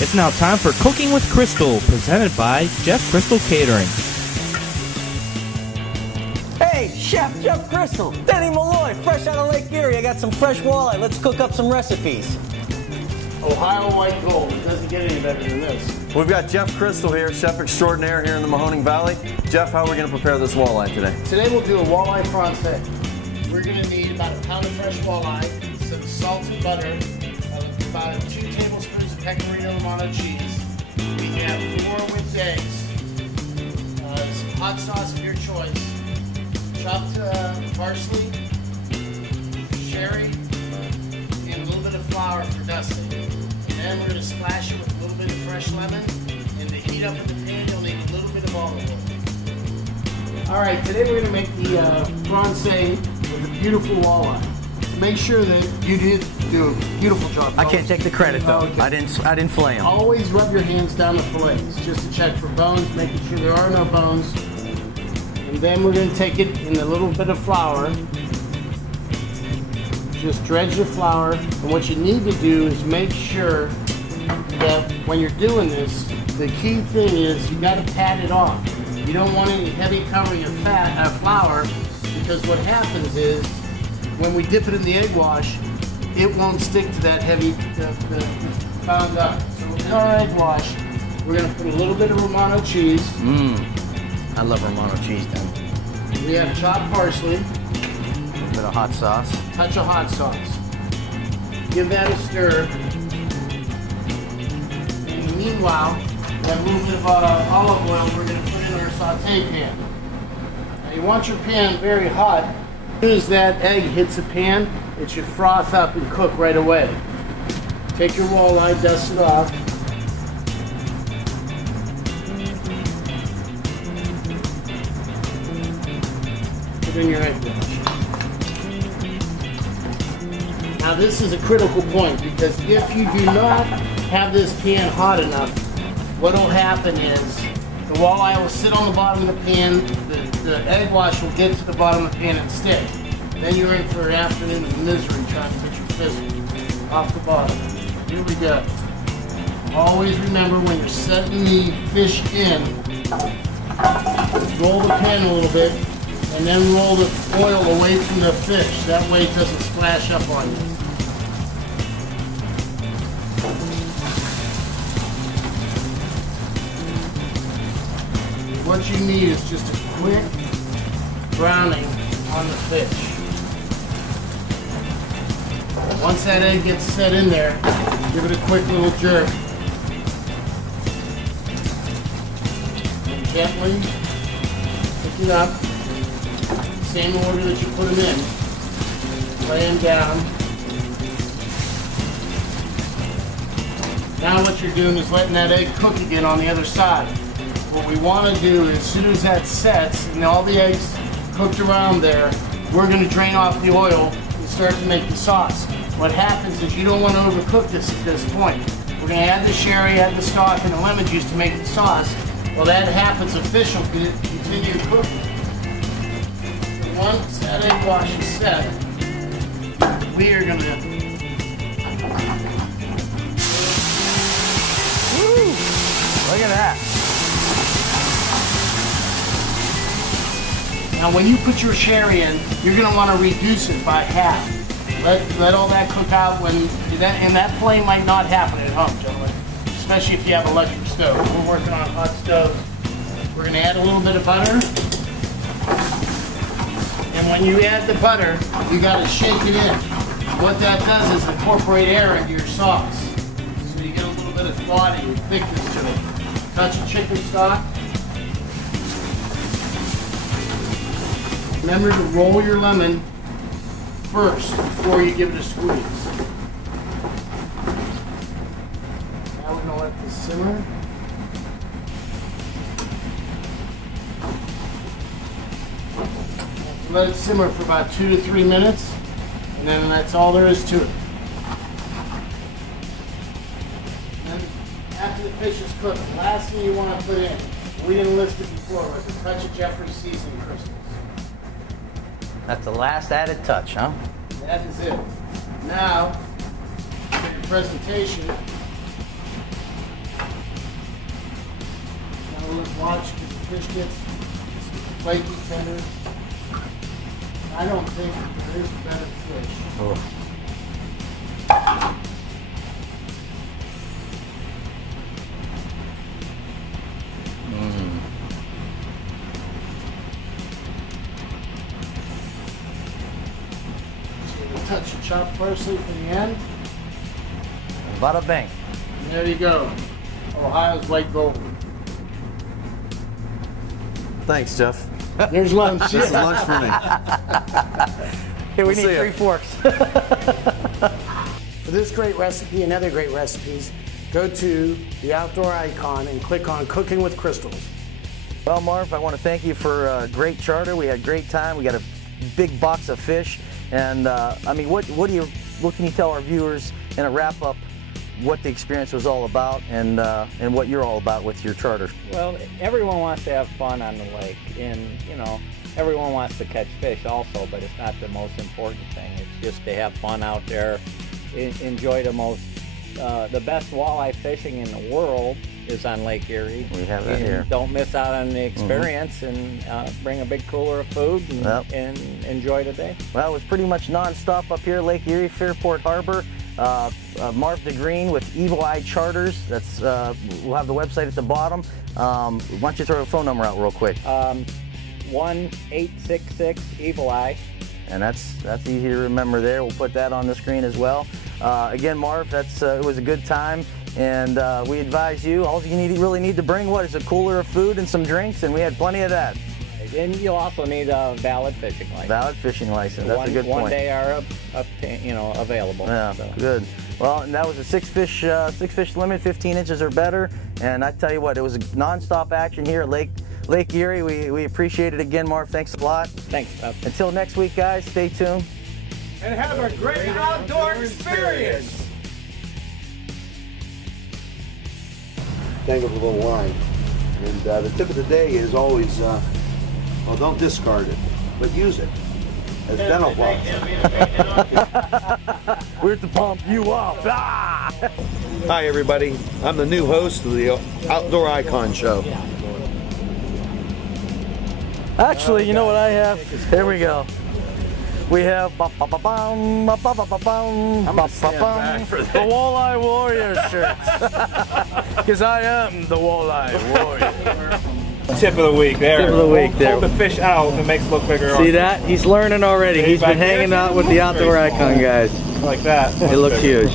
It's now time for Cooking with Crystal, presented by Jeff Crystal Catering. Hey, Chef Jeff Crystal, Denny Malloy, fresh out of Lake Erie. I got some fresh walleye. Let's cook up some recipes. Ohio white gold. It doesn't get any better than this. We've got Jeff Crystal here, chef extraordinaire here in the Mahoning Valley. Jeff, how are we going to prepare this walleye today? Today we'll do a walleye francais. We're going to need about a pound of fresh walleye, some salt and butter, about 2 tablespoons of pecorino romano cheese. We have 4 whipped eggs, some hot sauce of your choice, chopped parsley, sherry, and a little bit of flour for dusting. And then we're going to splash it with a little bit of fresh lemon. And to heat up in the pan, you'll need a little bit of olive oil. All right, today we're going to make the francais with a beautiful walleye. Make sure that you did do a beautiful job. I can't take the credit though. Okay. I didn't fillet them. Always rub your hands down the fillets just to check for bones, making sure there are no bones. And then we're going to take it in a little bit of flour. Just dredge the flour. And what you need to do is make sure that when you're doing this, the key thing is you got to pat it off. You don't want any heavy covering of flour, because what happens is when we dip it in the egg wash, it won't stick to that heavy, it's bound up. So in our egg wash, we're going to put a little bit of Romano cheese. I love Romano cheese then. We have chopped parsley. A little bit of hot sauce. Touch of hot sauce. Give that a stir. And meanwhile, we have a little bit of olive oil we're going to put in our saute pan. Now you want your pan very hot. As soon as that egg hits the pan, it should froth up and cook right away. Take your walleye, dust it off. Put in your egg wash. Now this is a critical point, because if you do not have this pan hot enough, what will happen is the walleye will sit on the bottom of the pan, the egg wash will get to the bottom of the pan and stick. Then you're in for an afternoon of misery trying to get your fizzle off the bottom. Here we go. Always remember when you're setting the fish in, roll the pan a little bit and then roll the oil away from the fish. That way it doesn't splash up on you. What you need is just a quick browning on the fish. Once that egg gets set in there, give it a quick little jerk. And gently pick it up, same order that you put them in. Lay them down. Now what you're doing is letting that egg cook again on the other side. What we want to do is, as soon as that sets and all the eggs cooked around there, we're going to drain off the oil and start to make the sauce. What happens is you don't want to overcook this at this point. We're going to add the sherry, add the stock, and the lemon juice to make the sauce. While that happens, the fish will continue to cook. Once that egg wash is set, we are going to... Woo! Look at that. Now when you put your sherry in, you're going to want to reduce it by half. Let all that cook out, and that flame might not happen at home, gentlemen, especially if you have an electric stove. We're working on a hot stove. We're going to add a little bit of butter. And when you add the butter, you got to shake it in. What that does is incorporate air into your sauce. So you get a little bit of body and thickness to it. Touch of chicken stock. Remember to roll your lemon first before you give it a squeeze. Now we're going to let this simmer. Let it simmer for about 2 to 3 minutes, and then that's all there is to it. Then after the fish is cooked, the last thing you want to put in, we didn't list it before, was a touch of Jeffrey's seasoning crystals. That's the last added touch, huh? That is it. Now, for your presentation, watch because the fish gets flaky, tender. I don't think there is better fish. Oh. Touch of chopped parsley for the end. Bada bang. And there you go. Ohio's white gold. Thanks, Jeff. There's lunch. This is lunch for me. Here, we We'll need see 3 ya. forks. For this great recipe and other great recipes, go to the outdoor icon and click on Cooking with Crystals. Well, Marv, I want to thank you for a great charter. We had a great time. We got a big box of fish. And I mean, what can you tell our viewers in a wrap up what the experience was all about and what you're all about with your charter? Well, everyone wants to have fun on the lake, and you know, everyone wants to catch fish also, but it's not the most important thing. It's just to have fun out there, enjoy the best walleye fishing in the world is on Lake Erie. We have that here. Don't miss out on the experience, and bring a big cooler of food and enjoy the day. Well, it was pretty much non-stop up here, Lake Erie, Fairport Harbor. Marv DeGreen with Evil Eye Charters. That's we'll have the website at the bottom. Why don't you throw a phone number out real quick? 1-866-EVIL-EYE. And that's easy to remember there. We'll put that on the screen as well. Again, Marv, it was a good time, and we advise you, all you really need to bring, what is a cooler of food and some drinks, and we had plenty of that. And you'll also need a valid fishing license. Valid fishing license. That's a good point. One day are available. Yeah, so. Good. Well, and that was a six fish limit, 15 inches or better. And I tell you what, it was a non-stop action here at Lake Erie. We appreciate it again, Marv. Thanks a lot. Thanks. Until next week, guys, stay tuned. And have a great outdoor experience. Tangled with a little line. And the tip of the day is always, well, don't discard it, but use it as dental floss. We're to pump you up. Ah! Hi, everybody. I'm the new host of the Outdoor Icon Show. Actually, you know what I have? Here we go. We have the Walleye Warrior shirt. Because I am the Walleye Warrior. Tip of the week there. Tip of the week there. Hold the fish out and it makes it look bigger. See that? He's learning already. He's been hanging out with the Outdoor Icon guys. Like that. It looks huge.